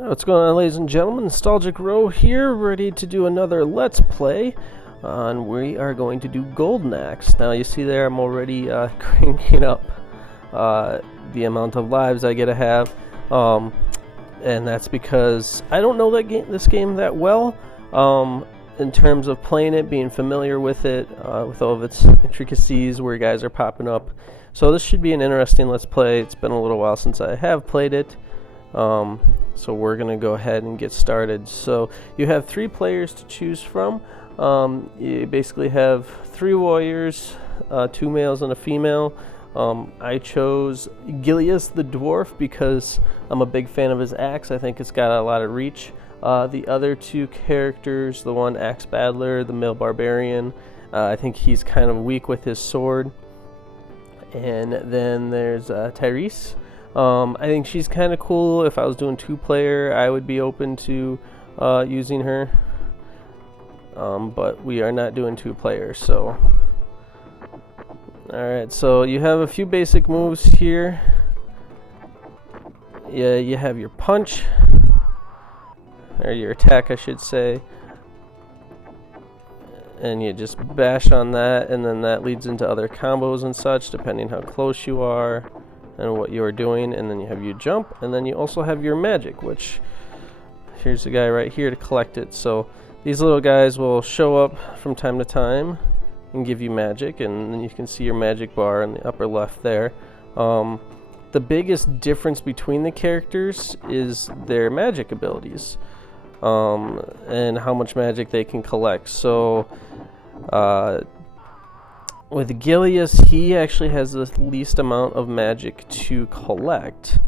What's going on, ladies and gentlemen? Nostalgic Roe here, ready to do another Let's Play. And we are going to do Golden Axe. Now, you see there, I'm already cranking up the amount of lives I get to have. And that's because I don't know this game that well. In terms of playing it, being familiar with it, with all of its intricacies where guys are popping up. So this should be an interesting Let's Play. It's been a little while since I have played it. So we're going to go ahead and get started. So you have 3 players to choose from. You basically have 3 warriors, 2 males and a female. I chose Gilius the dwarf because I'm a big fan of his axe. I think it's got a lot of reach. The other 2 characters, the one axe battler, the male barbarian, I think he's kind of weak with his sword. And then there's Tyrese. I think she's kind of cool. If I was doing 2-player, I would be open to using her. But we are not doing 2-player, so. Alright, so you have a few basic moves here. Yeah, you have your punch, or your attack, I should say. And you just bash on that, and then that leads into other combos and such, depending how close you are and what you're doing. And then you have your jump, and then you also have your magic, which here's the guy right here to collect it. So these little guys will show up from time to time and give you magic, and then you can see your magic bar in the upper left there. The biggest difference between the characters is their magic abilities, and how much magic they can collect. So with Gilius, he actually has the least amount of magic to collect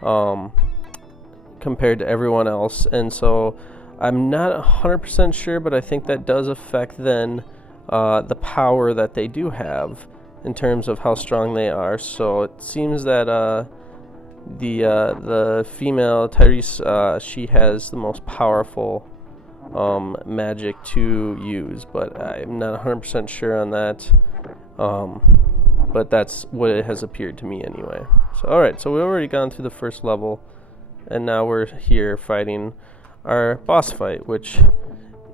compared to everyone else. And so I'm not 100% sure, but I think that does affect then the power that they do have in terms of how strong they are. So it seems that the female Tyrese, she has the most powerful magic to use, but I'm not 100% sure on that. But that's what it has appeared to me anyway. So alright, so we've already gone through the first level, and now we're here fighting our boss fight, which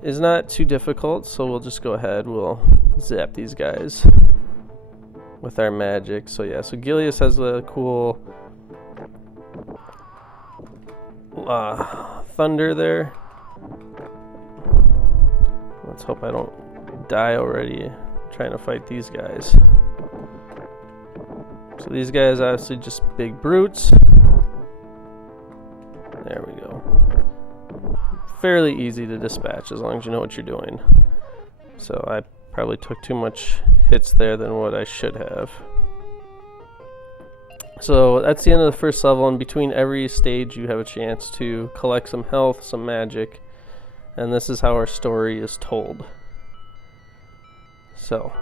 is not too difficult. So we'll just go ahead, we'll zap these guys with our magic. So yeah, so Gilius has a cool thunder there. Let's hope I don't die already trying to fight these guys. So these guys obviously just big brutes. There we go. Fairly easy to dispatch as long as you know what you're doing. So I probably took too much hits there than what I should have. So that's the end of the first level, and between every stage you have a chance to collect some health, some magic, and this is how our story is told. So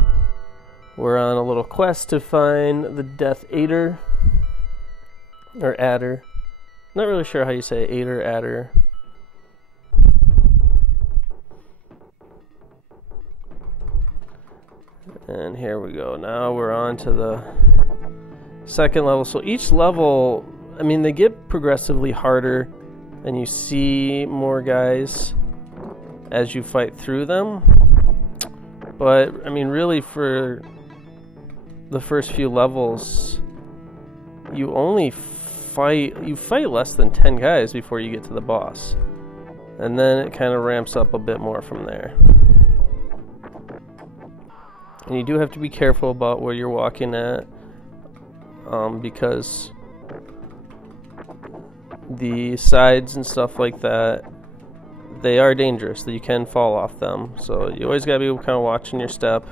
we're on a little quest to find the Death Adder, or Adder. Not really sure how you say Adder, Adder. And here we go. Now we're on to the second level. So each level, I mean, they get progressively harder, and you see more guys as you fight through them. But I mean, really, for the first few levels, you only fight less than 10 guys before you get to the boss, and then it kind of ramps up a bit more from there. And you do have to be careful about where you're walking at, because the sides and stuff like that, they are dangerous, that you can fall off them. So you always gotta be kind of watching your step,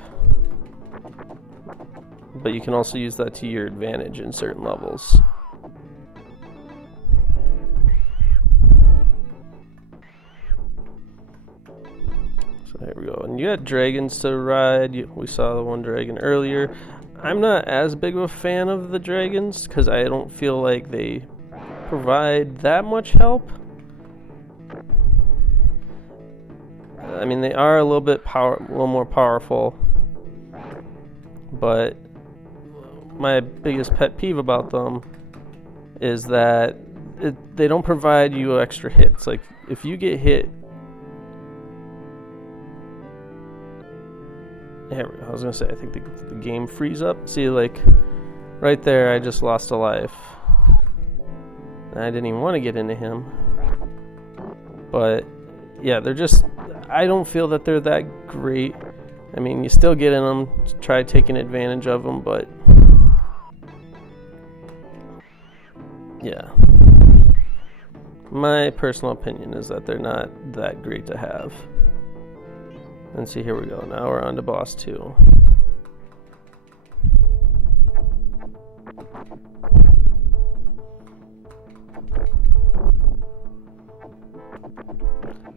but you can also use that to your advantage in certain levels. So there we go. And you got dragons to ride. We saw the one dragon earlier. I'm not as big of a fan of the dragons because I don't feel like they provide that much help. I mean, they are a little more powerful, but my biggest pet peeve about them is that they don't provide you extra hits. Like, if you get hit... I was going to say, I think the game frees up. See, like, right there, I just lost a life. And I didn't even want to get into him. But, yeah, they're just... I don't feel that they're that great. I mean, you still get in them, try taking advantage of them, but... yeah. My personal opinion is that they're not that great to have. And see, here we go. Now we're on to boss 2.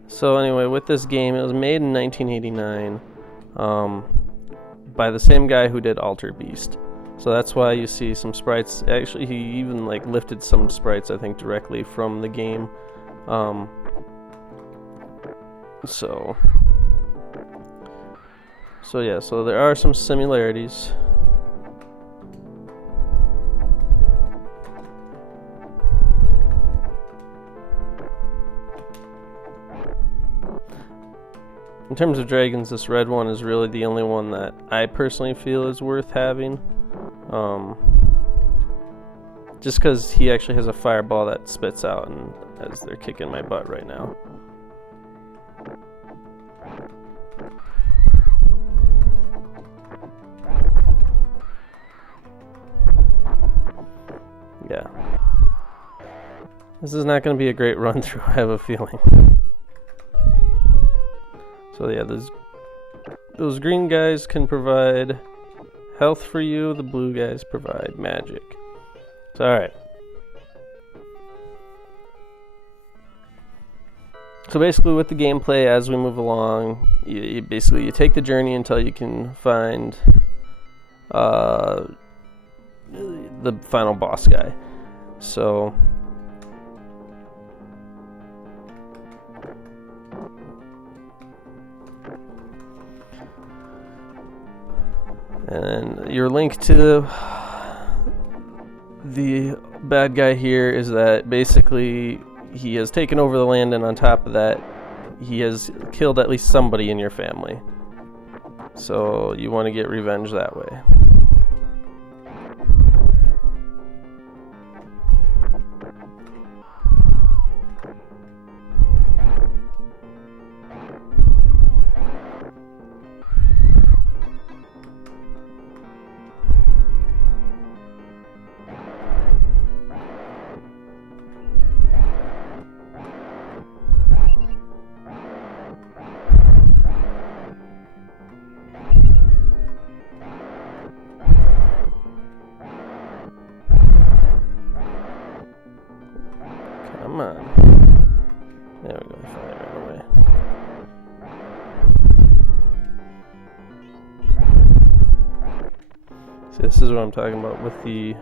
So anyway, with this game, it was made in 1989 by the same guy who did Alter Beast. So that's why you see some sprites. Actually, he even like lifted some sprites, I think, directly from the game. So yeah, so there are some similarities. In terms of dragons, this red one is really the only one that I personally feel is worth having. Just because he actually has a fireball that spits out, and as they're kicking my butt right now. Yeah. This is not going to be a great run through, I have a feeling. So yeah, those green guys can provide health for you, the blue guys provide magic. So alright. So basically with the gameplay as we move along, you basically take the journey until you can find the final boss guy. So and your link to the bad guy here is that basically he has taken over the land, and on top of that, he has killed at least somebody in your family. So you want to get revenge that way. Come on. There we go, I found it right away. See, this is what I'm talking about with the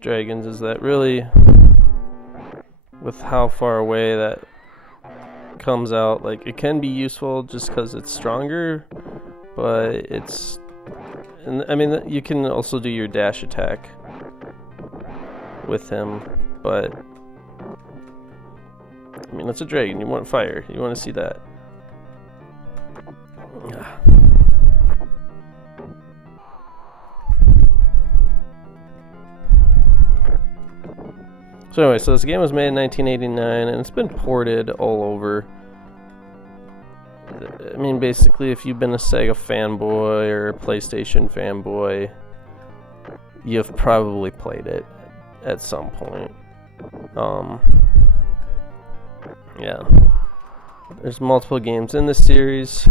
dragons, is that really, with how far away that comes out, like, it can be useful just because it's stronger, but it's, and I mean, you can also do your dash attack with him, but I mean, it's a dragon. You want fire. You want to see that. So anyway, so this game was made in 1989, and it's been ported all over. I mean, basically, if you've been a Sega fanboy or a PlayStation fanboy, you've probably played it at some point. Yeah, there's multiple games in this series.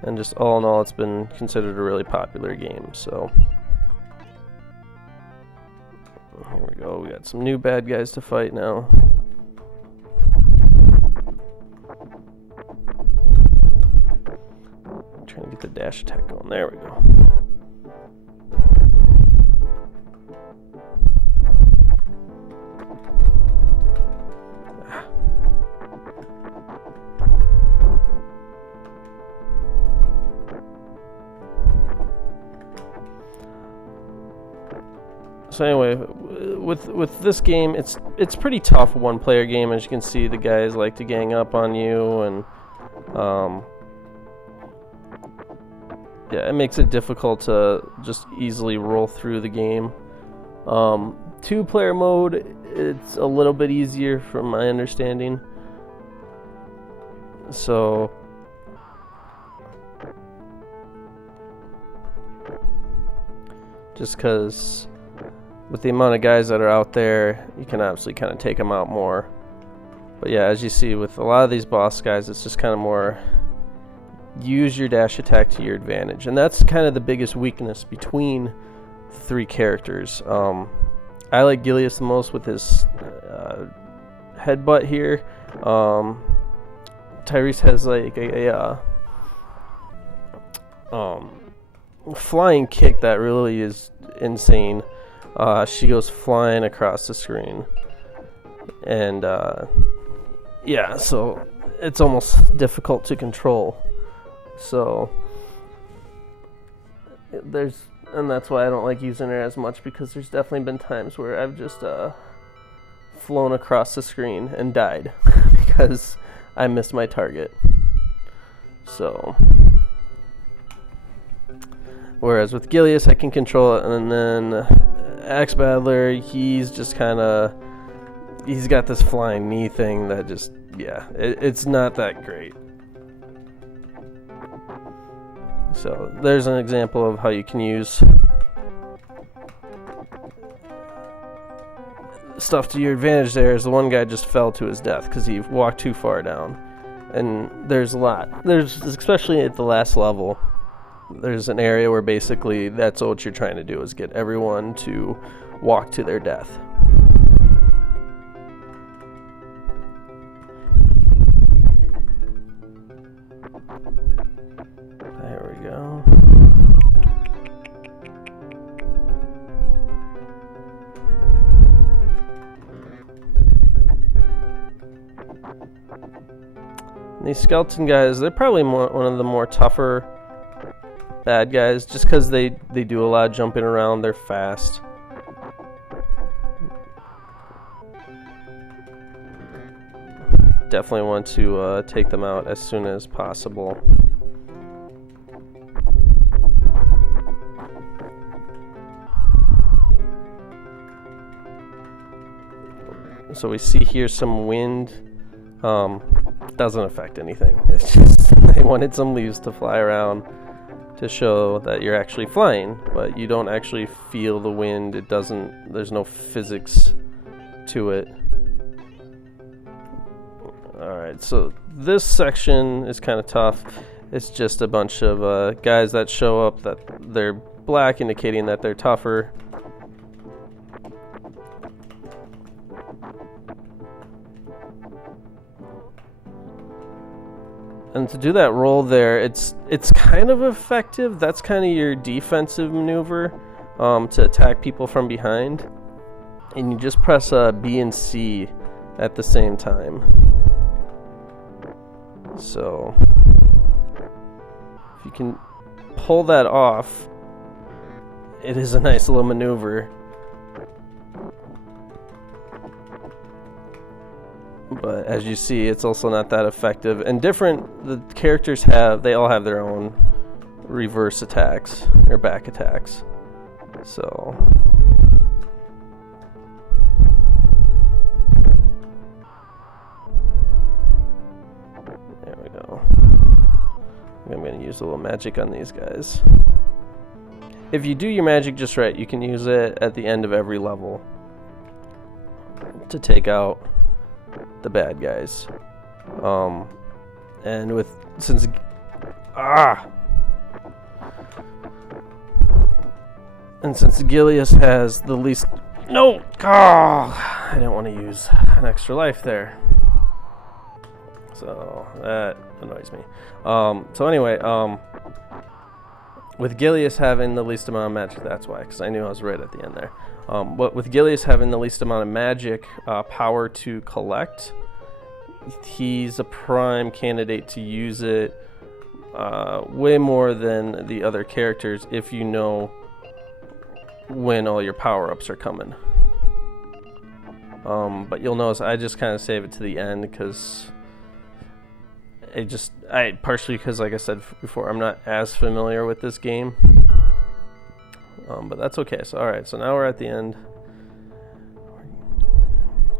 And just all in all, it's been considered a really popular game, so. Here we go, we got some new bad guys to fight now. I'm trying to get the dash attack going, there we go. So anyway, with this game, it's pretty tough one-player game. As you can see, the guys like to gang up on you, and yeah, it makes it difficult to just easily roll through the game. Two-player mode, it's a little bit easier from my understanding. So just because with the amount of guys that are out there, you can obviously kind of take them out more. But yeah, as you see with a lot of these boss guys, it's just kind of more use your dash attack to your advantage, and that's kind of the biggest weakness between three characters. I like Gilius the most with his headbutt here. Tyrese has like a flying kick that really is insane. She goes flying across the screen, and yeah, so it's almost difficult to control. So and that's why I don't like using her as much, because there's definitely been times where I've just flown across the screen and died because I missed my target. So whereas with Gilius, I can control it, and then Axe Battler, he's just kind of, he's got this flying knee thing that just, yeah, it's not that great. So there's an example of how you can use stuff to your advantage. There is the one guy just fell to his death because he walked too far down. And there's a lot. There's, especially at the last level, there's an area where basically that's what you're trying to do, is get everyone to walk to their death. There we go. And these skeleton guys, they're probably one of the more tougher bad guys, just because they do a lot of jumping around. They're fast. Definitely want to take them out as soon as possible. So we see here some wind. Doesn't affect anything. It's just they wanted some leaves to fly around to show that you're actually flying, but you don't actually feel the wind. It doesn't, there's no physics to it. Alright, so this section is kind of tough. It's just a bunch of guys that show up that they're black, indicating that they're tougher. And to do that roll there, it's kind of effective. That's kind of your defensive maneuver, to attack people from behind. And you just press B and C at the same time. So if you can pull that off, it is a nice little maneuver. But as you see, it's also not that effective. And the characters they all have their own reverse attacks or back attacks. So there we go. I'm going to use a little magic on these guys. If you do your magic just right, you can use it at the end of every level to take out the bad guys. And since Gilius has the least, I didn't want to use an extra life there, so that annoys me. So anyway, with Gilius having the least amount of magic, that's why, because I knew I was right at the end there. But with Gilius having the least amount of magic power to collect, he's a prime candidate to use it way more than the other characters if you know when all your power-ups are coming. But you'll notice I just kind of save it to the end because partially because, like I said before, I'm not as familiar with this game. But that's okay. So alright, so now we're at the end.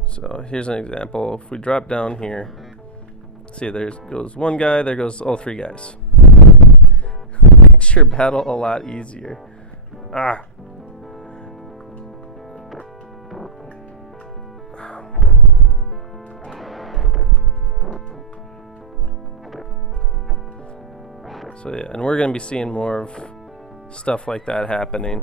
So here's an example. If we drop down here, see, there goes one guy, there goes all three guys. Makes your battle a lot easier. Ah. So yeah, and we're going to be seeing more of stuff like that happening.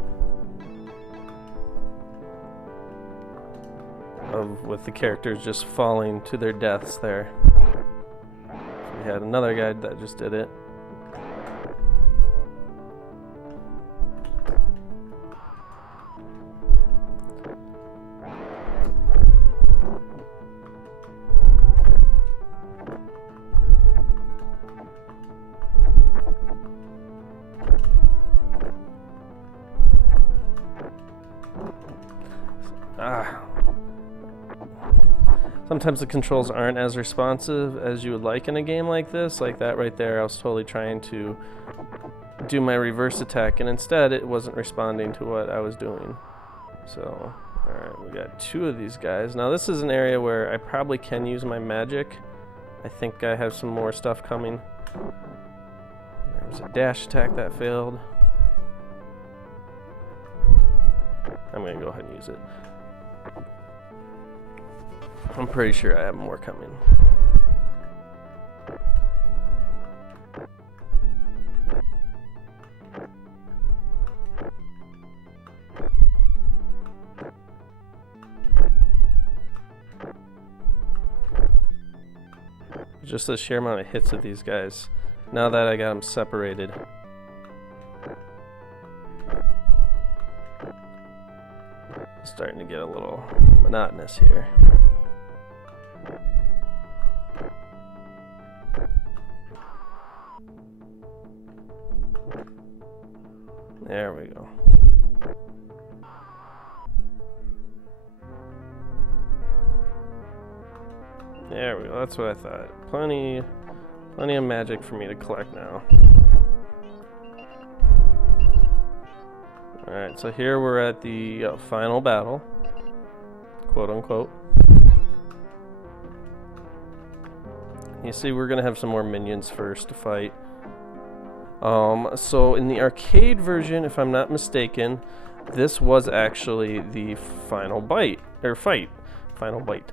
With the characters just falling to their deaths there. So we had another guy that just did it. Sometimes the controls aren't as responsive as you would like in a game like this. Like that right there, I was totally trying to do my reverse attack, and instead it wasn't responding to what I was doing. So, alright, we got two of these guys. Now this is an area where I probably can use my magic. I think I have some more stuff coming. There was a dash attack that failed. I'm going to go ahead and use it. I'm pretty sure I have more coming. Just the sheer amount of hits of these guys. Now that I got them separated. It's starting to get a little monotonous here. There we go. There we go. That's what I thought. Plenty of magic for me to collect now. Alright, so here we're at the final battle, quote unquote. You see, we're gonna have some more minions first to fight. So in the arcade version, if I'm not mistaken, this was actually the final fight. Final bite.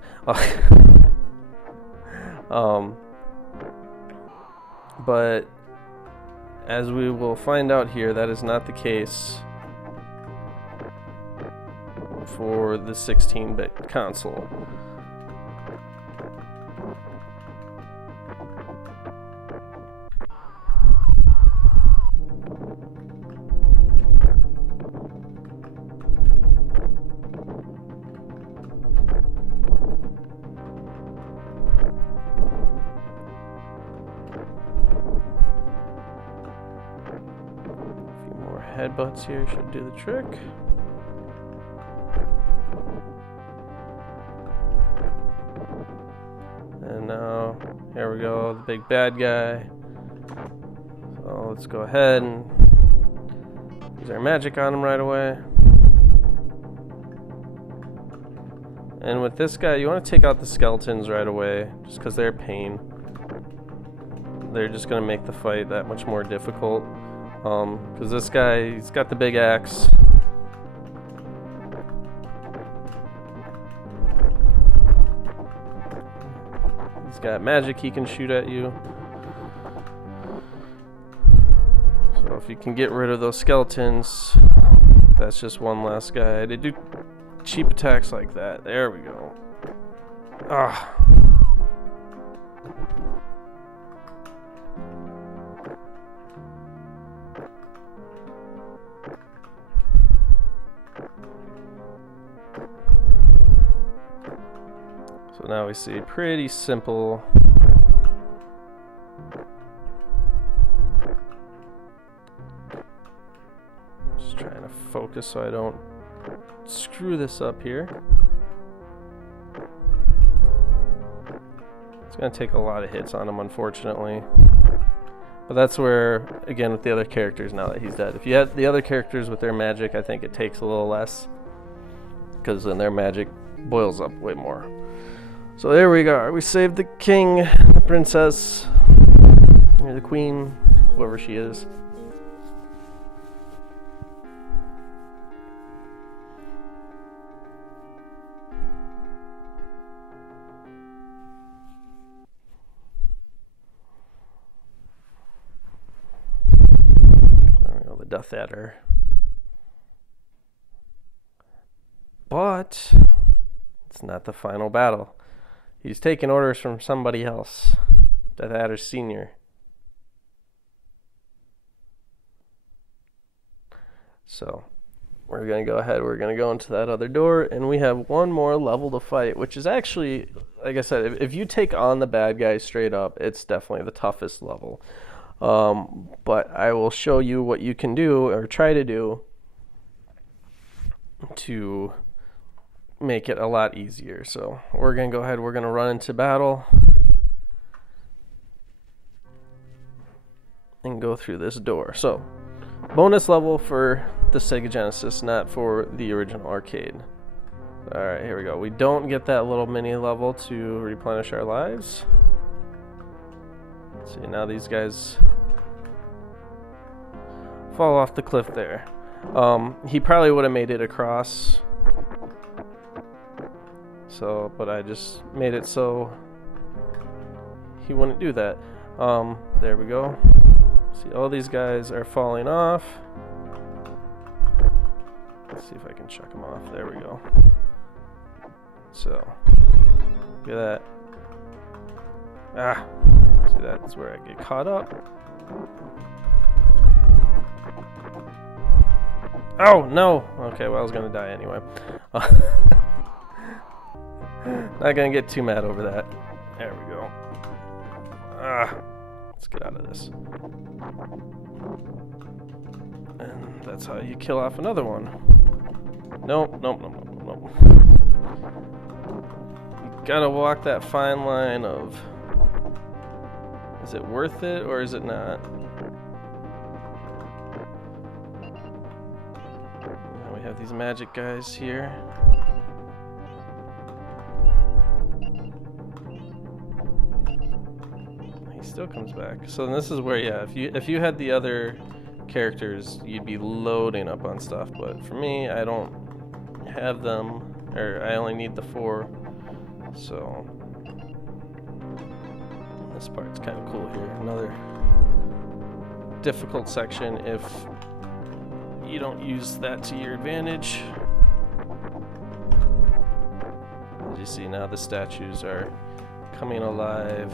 But as we will find out here, that is not the case for the 16-bit console. Headbutts here should do the trick. And now, here we go, the big bad guy. So let's go ahead and use our magic on him right away. And with this guy, you want to take out the skeletons right away, just because they're a pain. They're just going to make the fight that much more difficult. Because this guy, he's got the big axe. He's got magic he can shoot at you. So if you can get rid of those skeletons, that's just one less guy. They do cheap attacks like that. There we go. Ah. So now we see pretty simple. Just trying to focus so I don't screw this up here. It's going to take a lot of hits on him, unfortunately. But that's where, again, with the other characters, now that he's dead. If you had the other characters with their magic, I think it takes a little less. Because then their magic boils up way more. So there we go. We saved the king, the princess, or the queen, whoever she is. Death Adder. But it's not the final battle. He's taking orders from somebody else. Death Adder Sr. So we're going to go ahead. We're going to go into that other door, and we have one more level to fight, which is actually, like I said, if you take on the bad guy straight up, it's definitely the toughest level. But I will show you what you can do, or try to do, to make it a lot easier. So we're going to go ahead, we're going to run into battle and go through this door. So bonus level for the Sega Genesis, not for the original arcade. Alright, here we go. We don't get that little mini level to replenish our lives. See, now these guys fall off the cliff there. He probably would have made it across. So, but I just made it so he wouldn't do that. There we go. See, all these guys are falling off. Let's see if I can check them off. There we go. So, look at that. Ah. See, that's where I get caught up. Oh, no! Okay, well, I was going to die anyway. Not going to get too mad over that. There we go. Let's get out of this. And that's how you kill off another one. Nope. You gotta walk that fine line of, is it worth it or is it not? Now we have these magic guys here. He still comes back. So this is where, yeah, if you had the other characters, you'd be loading up on stuff. But for me, I don't have them, or I only need the 4. So this part's kind of cool here. Another difficult section if you don't use that to your advantage. As you see now, the statues are coming alive.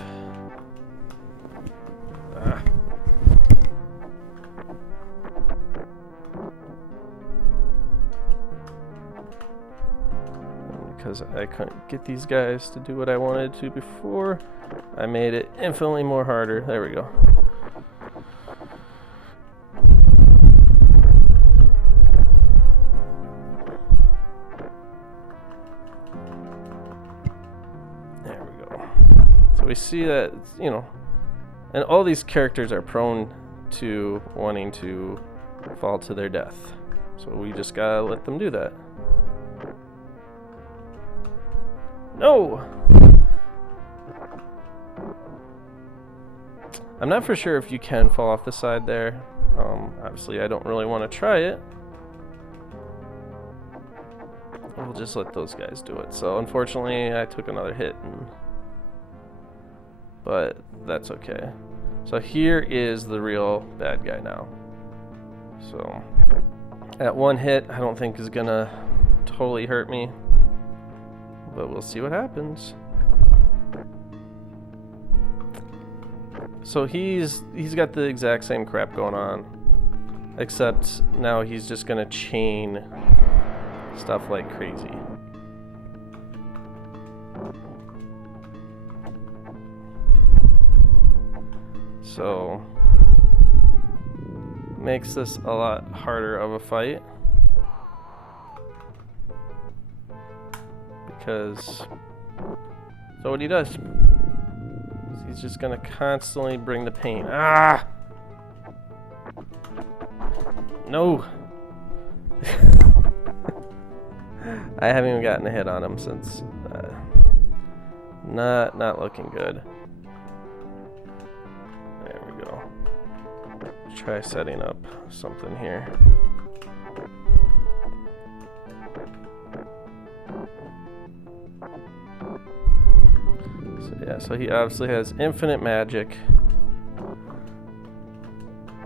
Because I couldn't get these guys to do what I wanted to before, I made it infinitely more harder. There we go. There we go. So we see that, you know, and all these characters are prone to wanting to fall to their death. So we just gotta let them do that. No! I'm not for sure if you can fall off the side there. Obviously, I don't really want to try it. We'll just let those guys do it. So, unfortunately, I took another hit, but that's okay. So here is the real bad guy now. So, at one hit, I don't think is gonna totally hurt me. But we'll see what happens. So he's got the exact same crap going on, except now he's just gonna chain stuff like crazy. So makes this a lot harder of a fight. because so what he does. He's just gonna constantly bring the pain. Ah! No! I haven't even gotten a hit on him since. Not looking good. There we go. Let's try setting up something here. So yeah, so he obviously has infinite magic,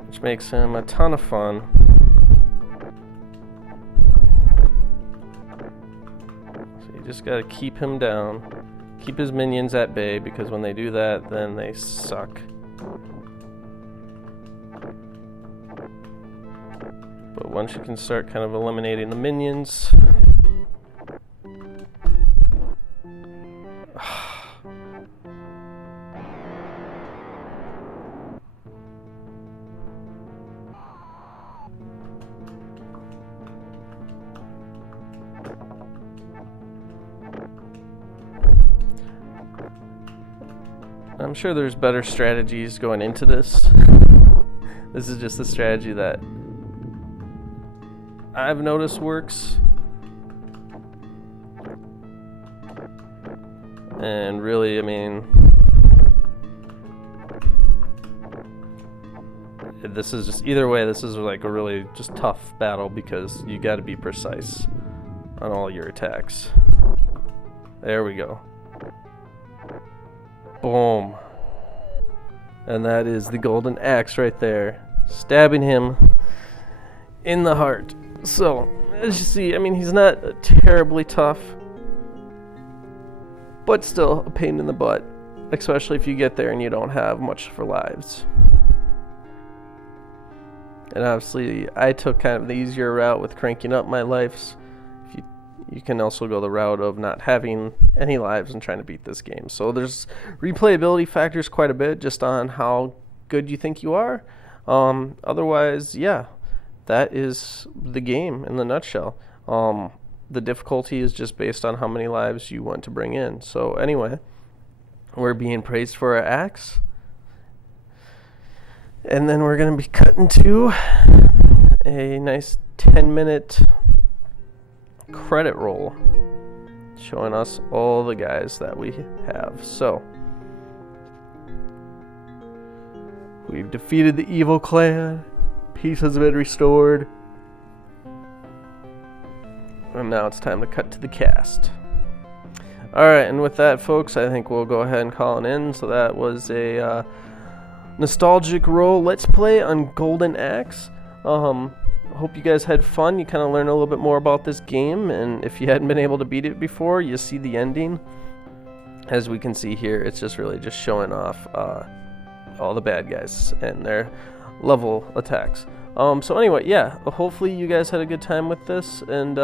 which makes him a ton of fun. So you just gotta keep him down, keep his minions at bay, because when they do that, then they suck. But once you can start kind of eliminating the minions, I'm sure there's better strategies going into this. This is just a strategy that I've noticed works. And really, I mean, this is just, either way, this is like a really just tough battle because you got to be precise on all your attacks. There we go. Boom. And that is the golden axe right there, stabbing him in the heart. So, as you see, I mean, he's not terribly tough, but still a pain in the butt, especially if you get there and you don't have much for lives. And obviously, I took kind of the easier route with cranking up my lives. You can also go the route of not having any lives and trying to beat this game. So there's replayability factors quite a bit just on how good you think you are. Otherwise, yeah, that is the game in the nutshell. The difficulty is just based on how many lives you want to bring in. So anyway, we're being praised for our axe. And then we're going to be cutting to a nice 10-minute credit roll showing us all the guys that we have. So we've defeated the evil clan, peace has been restored, and now it's time to cut to the cast. Alright, and with that, folks, I think we'll go ahead and call it in. So that was a Nostalgic Roe Let's Play on Golden Axe. Hope you guys had fun. You kind of learned a little bit more about this game, and if you hadn't been able to beat it before, you see the ending. As we can see here, it's just really just showing off all the bad guys and their level attacks. So anyway, yeah, hopefully you guys had a good time with this, and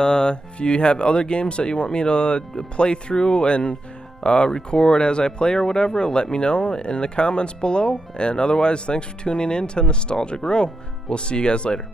if you have other games that you want me to play through and record as I play or whatever, let me know in the comments below. And otherwise, thanks for tuning in to Nostalgic Roe. We'll see you guys later.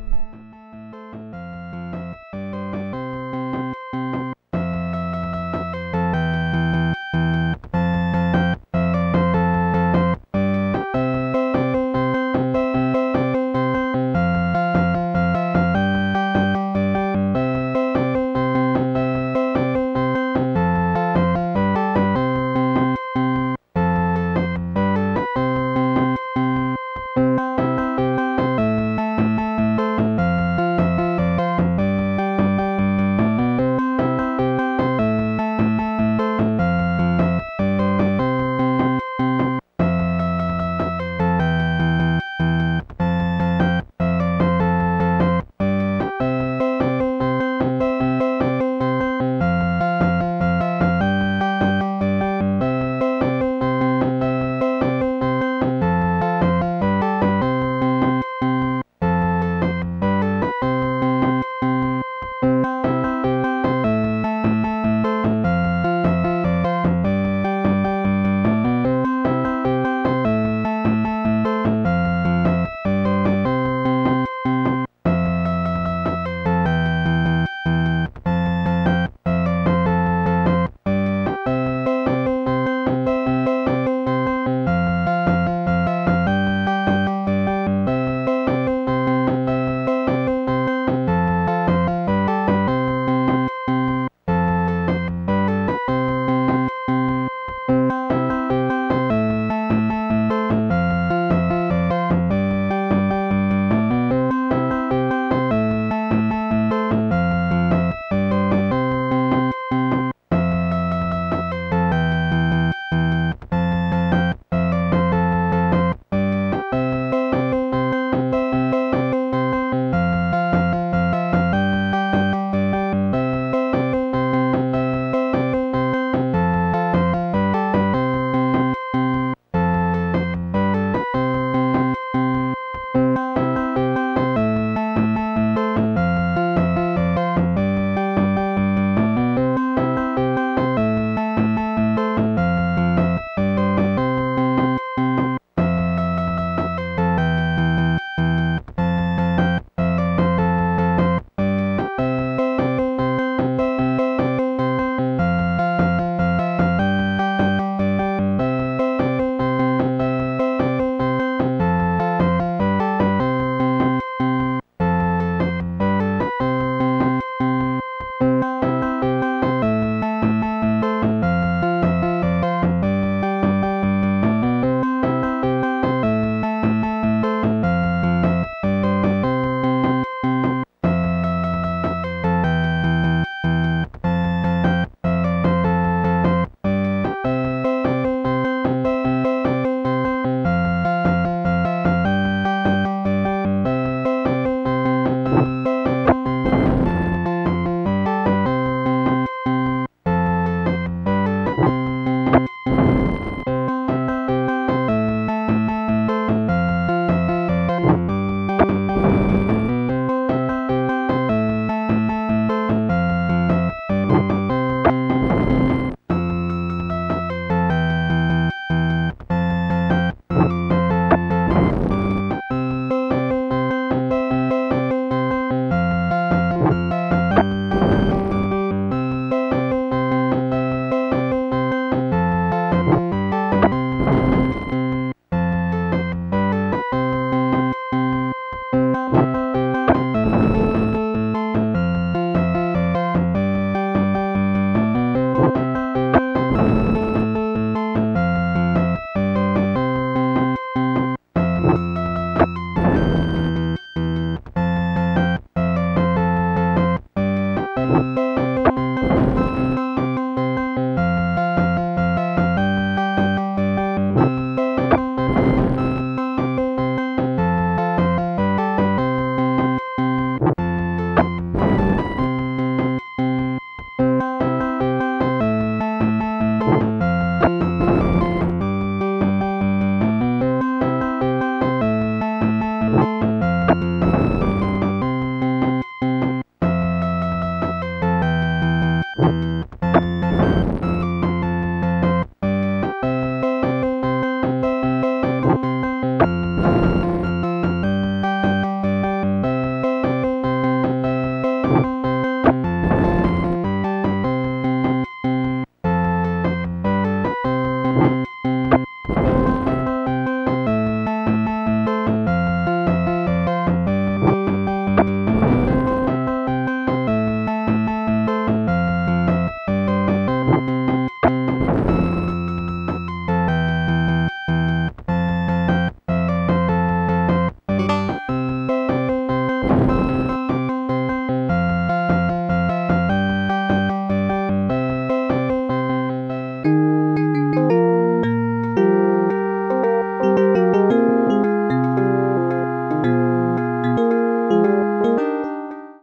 you.